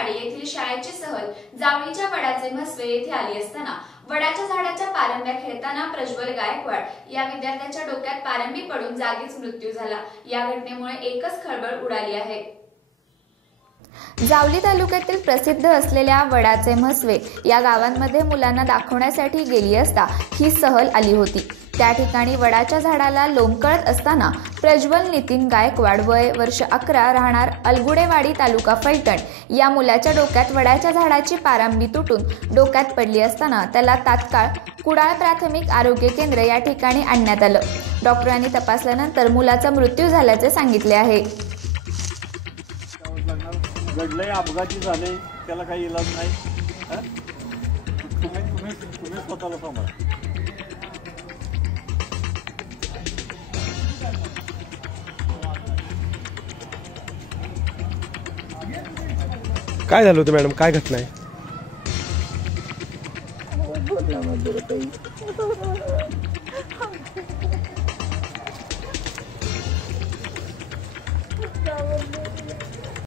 अलगुडेवाडी येथील शाळेची सहल जावळीच्या वडाचे म्हसवे येथे आली असताना वडाच्या झाडाच्या पारंब्या खेळताना प्रज्वल गायकवाड या विद्यार्थ्याच्या डोक्यात पारंबी पडून जागीच मृत्यू झाला। या घटनेमुळे एकच खळबळ उडाली आहे। जावली तालुक्यातील प्रसिद्ध असलेल्या वडाचे म्हसवे या गावांमध्ये मुलांना दाखवण्यासाठी गेली असता ही सहल आली होती। त्या ठिकाणी वडाच्या झाडाला लोंबकळत असताना प्रज्वल नितीन गायकवाड वय वर्ष 11 राहणार अलगुडेवाडी तालुका फलटण या मुलाच्या डोक्यात वडाच्या झाडाची पारंबी तुटून डोक्यात पडली असताना त्याला तात्काळ कुडाळ प्राथमिक आरोग्य केंद्र या ठिकाणी आणण्यात आलं। डॉक्टरांनी तपासल्यानंतर मुलाचा मृत्यू झाल्याचे सांगितले आहे। घडलंय, अपघाती झाले, त्याला काही इलाज नाही। तुम्ही स्वतःला सांभाळा। काय झालं होतं मॅडम, काय घटना आहे?